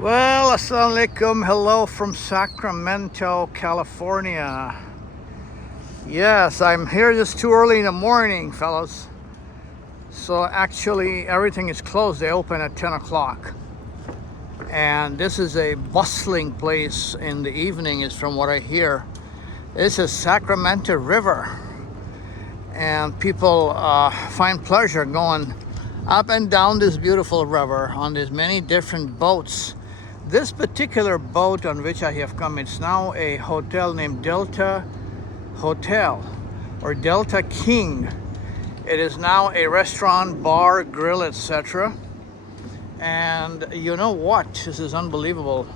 Well, assalamu alaikum. Hello from Sacramento, California. Yes, I'm here just too early in the morning, fellas. So actually, everything is closed. They open at 10 o'clock. And this is a bustling place in the evening, is from what I hear. This is Sacramento River. And people find pleasure going up and down this beautiful river on these many different boats. This particular boat on which I have come, it's now a hotel named Delta Hotel or Delta King. It is now a restaurant, bar, grill, etc. And you know what? This is unbelievable.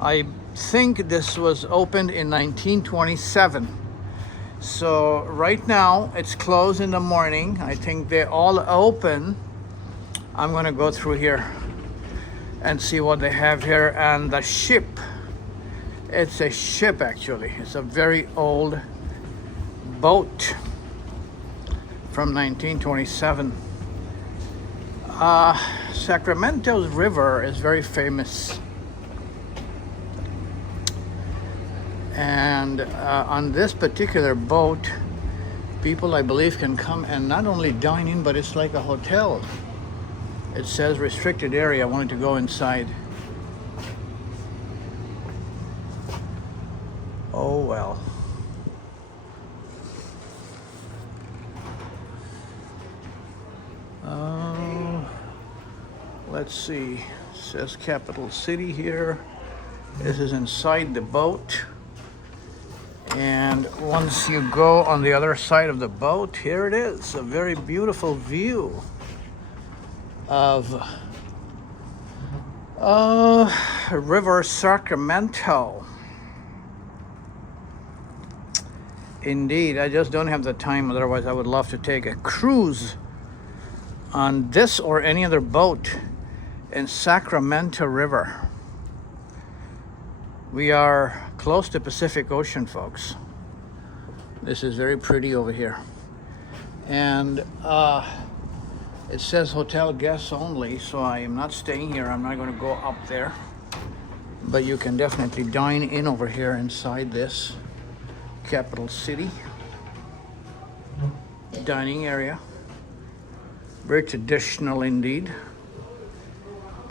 I think this was opened in 1927. So right now it's closed in the morning. I think they all open. I'm gonna go through here and see what they have here. And the ship, it's a ship actually. It's a very old boat from 1927. Sacramento's river is very famous. And on this particular boat, people I believe can come and not only dine in, but it's like a hotel. It says restricted area. I wanted to go inside. Oh well. Let's see. It says capital city here. This is inside the boat. And once you go on the other side of the boat, here it is. A very beautiful view of River Sacramento. Indeed, I just don't have the time. Otherwise, I would love to take a cruise on this or any other boat in Sacramento River. We are close to Pacific Ocean, folks. This is very pretty over here. And it says hotel guests only, so I am not staying here. I'm not going to go up there. But you can definitely dine in over here inside this capital city dining area. Very traditional indeed.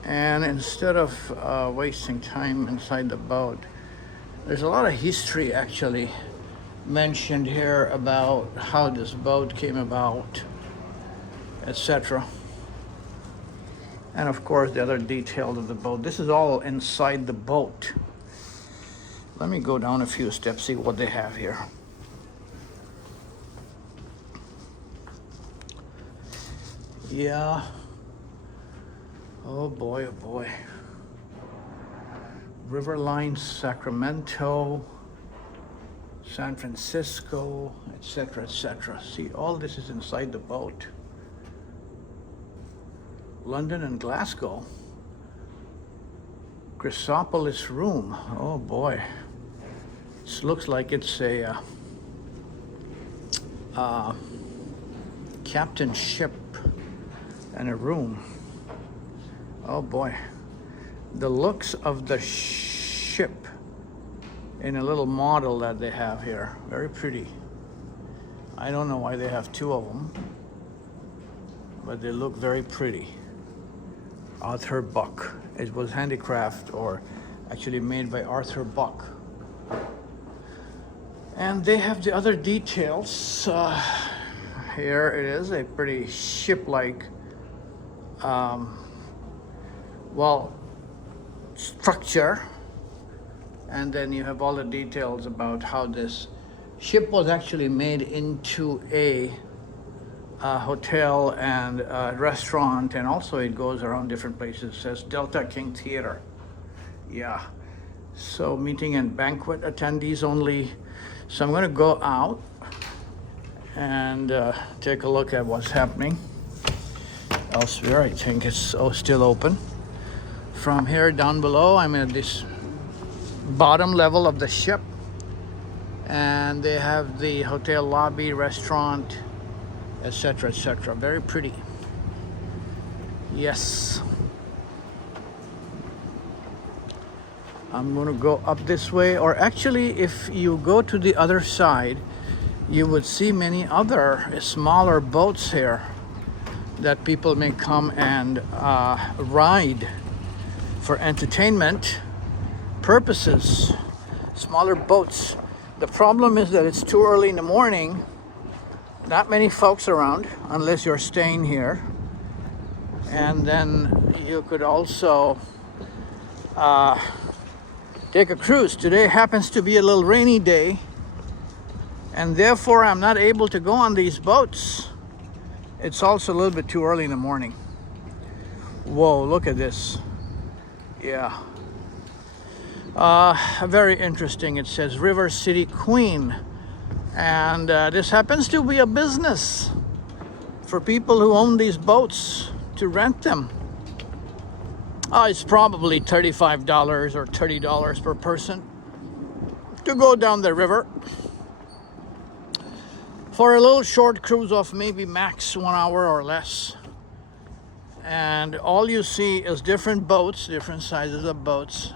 And instead of wasting time inside the boat, there's a lot of history actually mentioned here about how this boat came about, etc. And of course the other details of the boat. This is all inside the boat. Let me go down a few steps, see what they have here. Yeah. Oh boy, oh boy. Riverline, Sacramento, San Francisco, etc., etc. See, all this is inside the boat. London and Glasgow. Chrysopolis Room. Oh boy. This looks like it's a captain ship and a room. Oh boy. The looks of the ship in a little model that they have here. Very pretty. I don't know why they have two of them, but they look very pretty. Arthur Buck. It was handicraft, or actually made by Arthur Buck. And they have the other details. Here it is, a pretty ship-like structure. And then you have all the details about how this ship was actually made into a hotel and a restaurant, and also it goes around different places. It says Delta King Theater. Yeah. So meeting and banquet attendees only. So I'm going to go out and take a look at what's happening elsewhere. I think it's still open. From here down below, I'm at this bottom level of the ship, and they have the hotel lobby, restaurant, etc., etc. Very pretty. Yes. I'm going to go up this way, or actually if you go to the other side, you would see many other smaller boats here that people may come and ride for entertainment purposes. Smaller boats. The problem is that it's too early in the morning. Not many folks around unless you're staying here. And then you could also take a cruise. Today happens to be a little rainy day, and therefore I'm not able to go on these boats. It's also a little bit too early in the morning. Whoa, look at this. Yeah. Very interesting. It says River City Queen. And this happens to be a business for people who own these boats to rent them. It's probably $35 or $30 per person to go down the river for a little short cruise of maybe max 1 hour or less. And all you see is different boats, different sizes of boats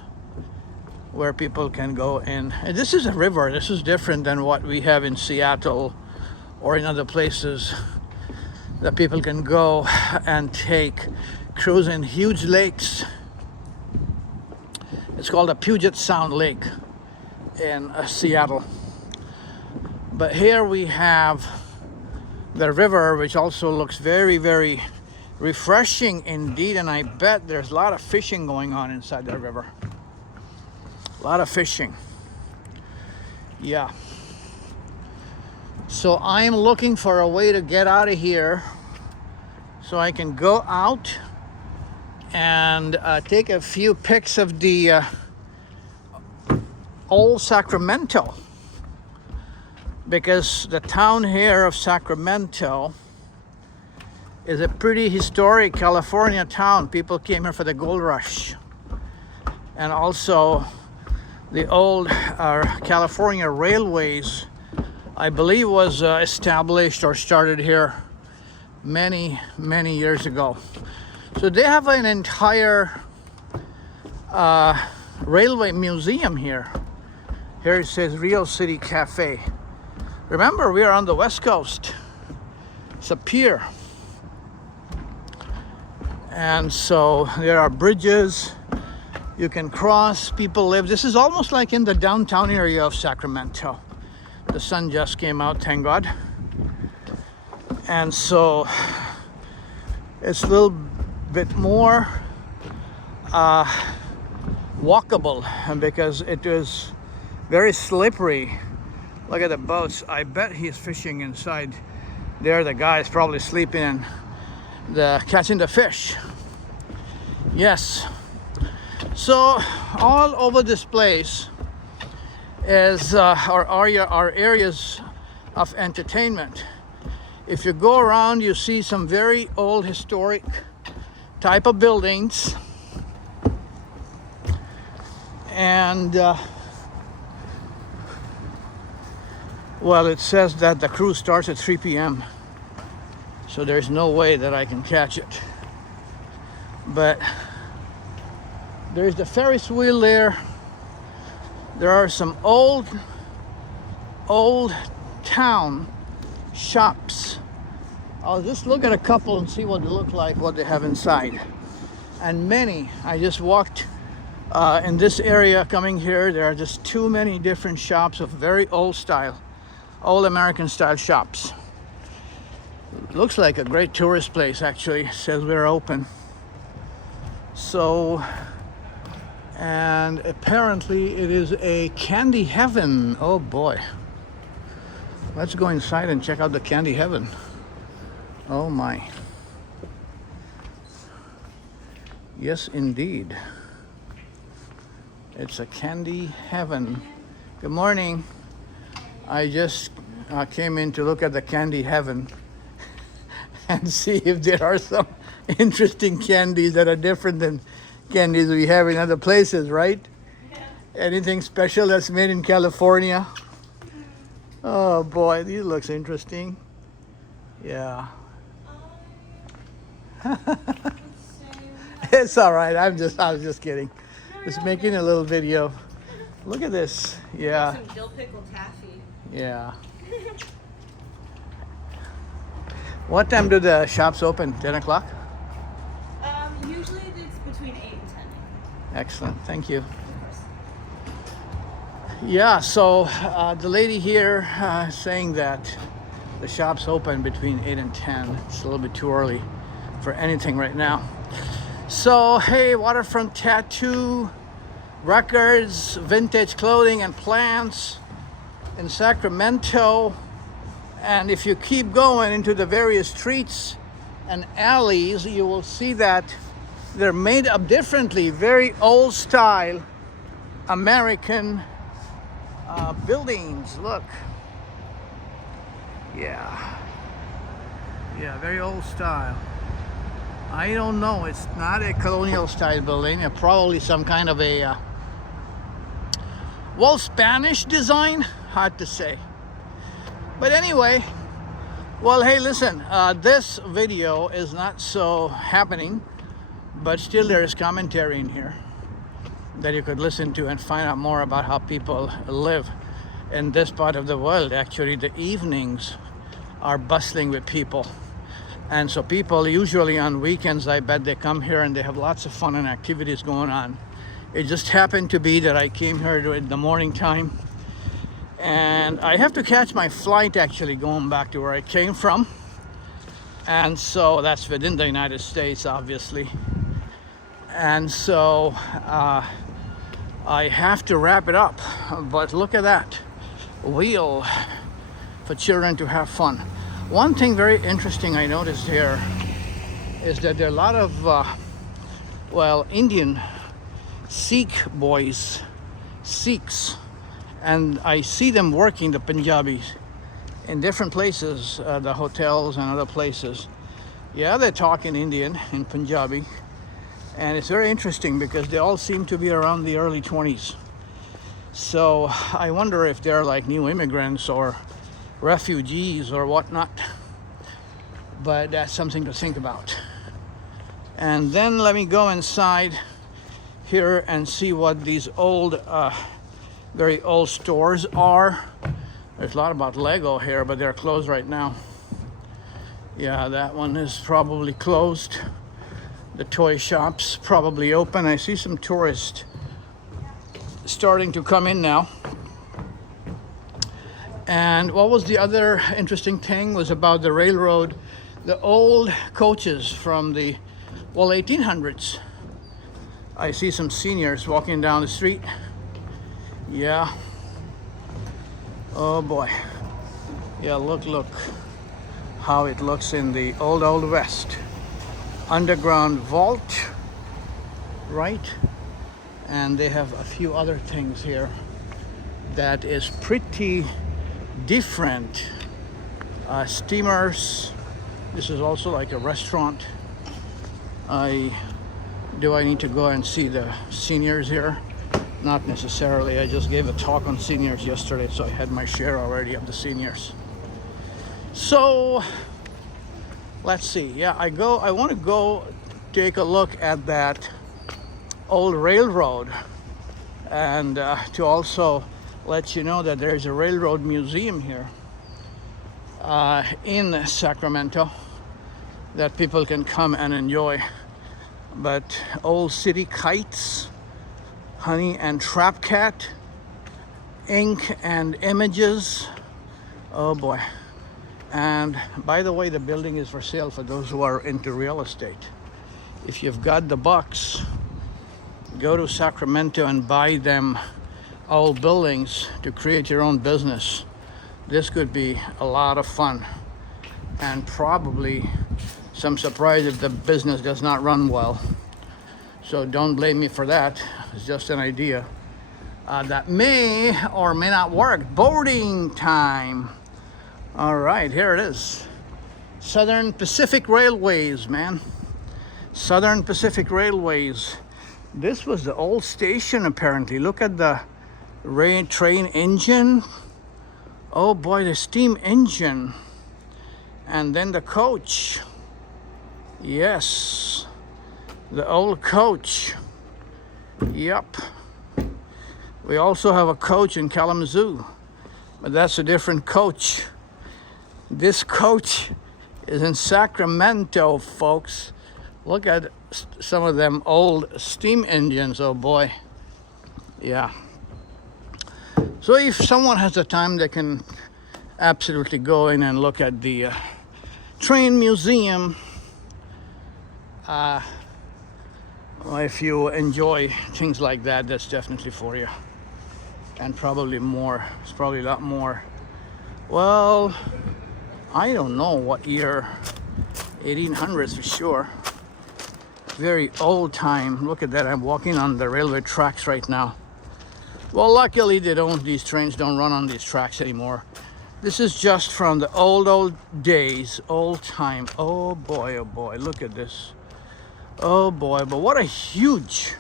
where people can go in. And this is a river. This is different than what we have in Seattle or in other places that people can go and take cruise in huge lakes. It's called a Puget Sound Lake in Seattle. But here we have the river, which also looks very, very refreshing indeed. And I bet there's a lot of fishing going on inside the river. A lot of fishing. Yeah. So I am looking for a way to get out of here so I can go out and take a few pics of the old Sacramento, because the town here of Sacramento is a pretty historic California town. People came here for the gold rush, and also the old California Railways, I believe, was established or started here many, many years ago. So they have an entire railway museum here. Here it says Rio City Cafe. Remember, we are on the West Coast. It's a pier. And so there are bridges you can cross. People live. This is almost like in the downtown area of Sacramento. The sun just came out, thank God. And so it's a little bit more walkable, because it is very slippery. Look at the boats. I bet he's fishing inside there. The guy is probably sleeping and catching the fish. Yes. So all over this place is are areas of entertainment. If you go around, you see some very old historic type of buildings, and well, it says that the cruise starts at 3 p.m. so there's no way that I can catch it. But there's the Ferris wheel there. There are some old town shops. I'll just look at a couple and see what they look like, what they have inside. And many, I just walked in this area coming here. There are just too many different shops of very old style, old American style shops. Looks like a great tourist place, actually. It says we're open. So, and apparently it is a candy heaven. Oh boy. Let's go inside and check out the candy heaven. Oh my. Yes, indeed. It's a candy heaven. Good morning. I just came in to look at the candy heaven and see if there are some interesting candies that are different than candies we have in other places, right? Yeah. Anything special that's made in California? Oh boy, these looks interesting. Yeah. Same. It's all right. I was just kidding. No, Just making a little video. Look at this. Yeah. Some dill pickle taffy. Yeah. What time do the shops open? 10 o'clock? Usually it's between 8 and 10. Excellent. Thank you. Yeah, so the lady here saying that the shops open between 8 and 10. It's a little bit too early for anything right now. So, hey, waterfront tattoo, records, vintage clothing and plants in Sacramento. And if you keep going into the various streets and alleys, you will see that they're made up differently. Very old style American buildings. Look. Yeah, very old style. I don't know, it's not a colonial style building. It's probably some kind of a well, Spanish design, hard to say. But anyway, well, hey, listen, this video is not so happening, but still there is commentary in here that you could listen to and find out more about how people live in this part of the world. Actually, the evenings are bustling with people. And so people usually on weekends, I bet they come here and they have lots of fun and activities going on. It just happened to be that I came here in the morning time. And I have to catch my flight actually going back to where I came from. And so that's within the United States, obviously. And so I have to wrap it up. But look at that. Wheel for children to have fun. One thing very interesting I noticed here is that there are a lot of well, Indian Sikh boys, Sikhs, and I see them working, the Punjabis, in different places, the hotels and other places. Yeah, they talk in Indian, in Punjabi, and it's very interesting because they all seem to be around the early 20s. So I wonder if they're like new immigrants or refugees or whatnot, but that's something to think about. And then let me go inside here and see what these old, very old stores are. There's a lot about Lego here, but they're closed right now. Yeah, that one is probably closed. The toy shop's probably open. I see some tourists starting to come in now. And what was the other interesting thing was about the railroad, the old coaches from the, well, 1800s. I see some seniors walking down the street. Yeah. Oh boy. Yeah, look how it looks in the old West. Underground vault, right? And they have a few other things here that is pretty different. Steamers. This is also like a restaurant. Do I need to go and see the seniors here? Not necessarily. I just gave a talk on seniors yesterday, so I had my share already of the seniors. So let's see. Yeah, I want to go take a look at that old railroad, and to also let you know that there's a railroad museum here in Sacramento that people can come and enjoy. But old city kites, honey and trap cat, ink and images. Oh boy. And by the way, the building is for sale for those who are into real estate. If you've got the bucks, go to Sacramento and buy them old buildings to create your own business. This could be a lot of fun and probably some surprise if the business does not run well. So don't blame me for that. It's just an idea that may or may not work. Boarding time. All right, here it is. Southern Pacific Railways, man. Southern Pacific Railways. This was the old station apparently. Look at the train engine. Oh boy, the steam engine. And then the coach. Yes, the old coach. Yep. We also have a coach in Kalamazoo, but that's a different coach. This coach is in Sacramento, folks. Look at some of them old steam engines, oh boy. Yeah. So if someone has the time, they can absolutely go in and look at the train museum. If you enjoy things like that, that's definitely for you. And probably more. It's probably a lot more. Well, I don't know what year. 1800s for sure. Very old time. Look at that. I'm walking on the railway tracks right now. Well, luckily these trains don't run on these tracks anymore. This is just from the old days, old time. Oh boy, look at this. Oh boy, but what a huge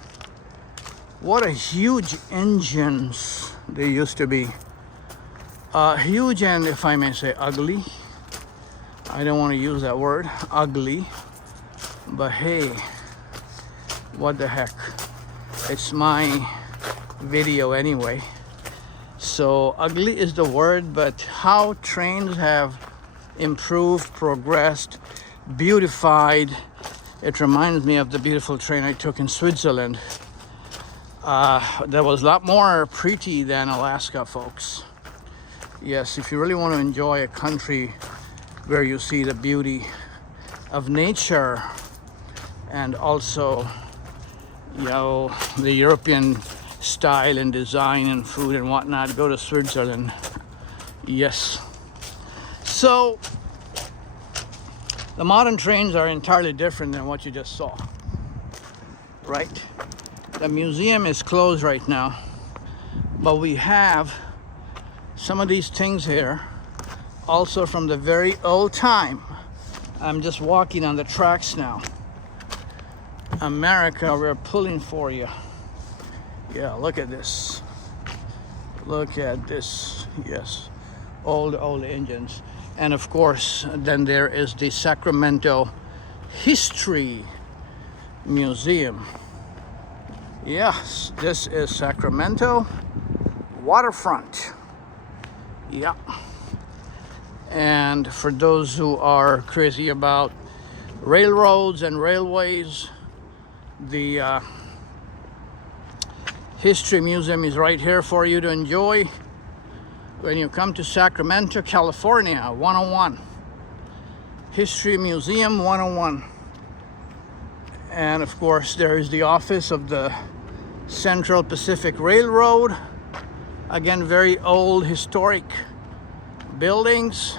engines they used to be. Huge, and if I may say ugly. I don't want to use that word, ugly. But hey, what the heck? It's my video anyway. So ugly is the word, but how trains have improved, progressed, beautified. It reminds me of the beautiful train I took in Switzerland. That was a lot more pretty than Alaska, folks. Yes, if you really want to enjoy a country where you see the beauty of nature and also, you know, the European style and design and food and whatnot, go to Switzerland. Yes. So the modern trains are entirely different than what you just saw, right? The museum is closed right now, but we have some of these things here also from the very old time. I'm just walking on the tracks now. America, we're pulling for you. Yeah, look at this. Look at this. Yes, old engines. And of course, then there is the Sacramento History Museum. Yes, this is Sacramento waterfront. Yeah. And for those who are crazy about railroads and railways, the History Museum is right here for you to enjoy when you come to Sacramento, California. 101. History Museum 101. And of course, there is the office of the Central Pacific Railroad. Again, very old historic buildings.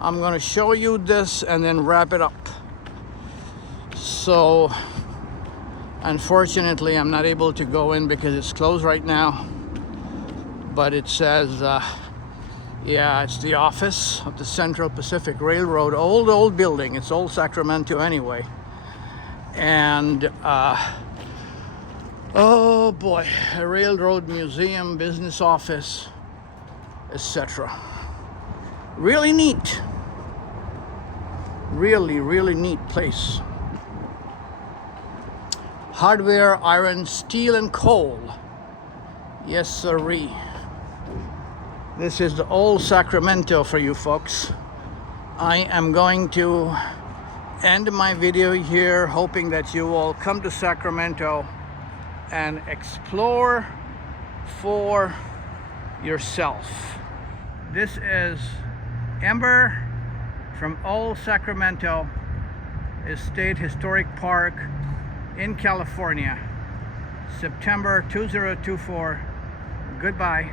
I'm going to show you this and then wrap it up. So unfortunately, I'm not able to go in because it's closed right now. But it says, yeah, it's the office of the Central Pacific Railroad. Old building. It's old Sacramento anyway. And oh boy, a railroad museum, business office, etc. Really neat. Really neat place. Hardware, iron, steel, and coal. Yes, sirree. This is the old Sacramento for you folks. I am going to end my video here, hoping that you will come to Sacramento and explore for yourself. This is Ember from Old Sacramento State Historic Park in California. September 2024. Goodbye.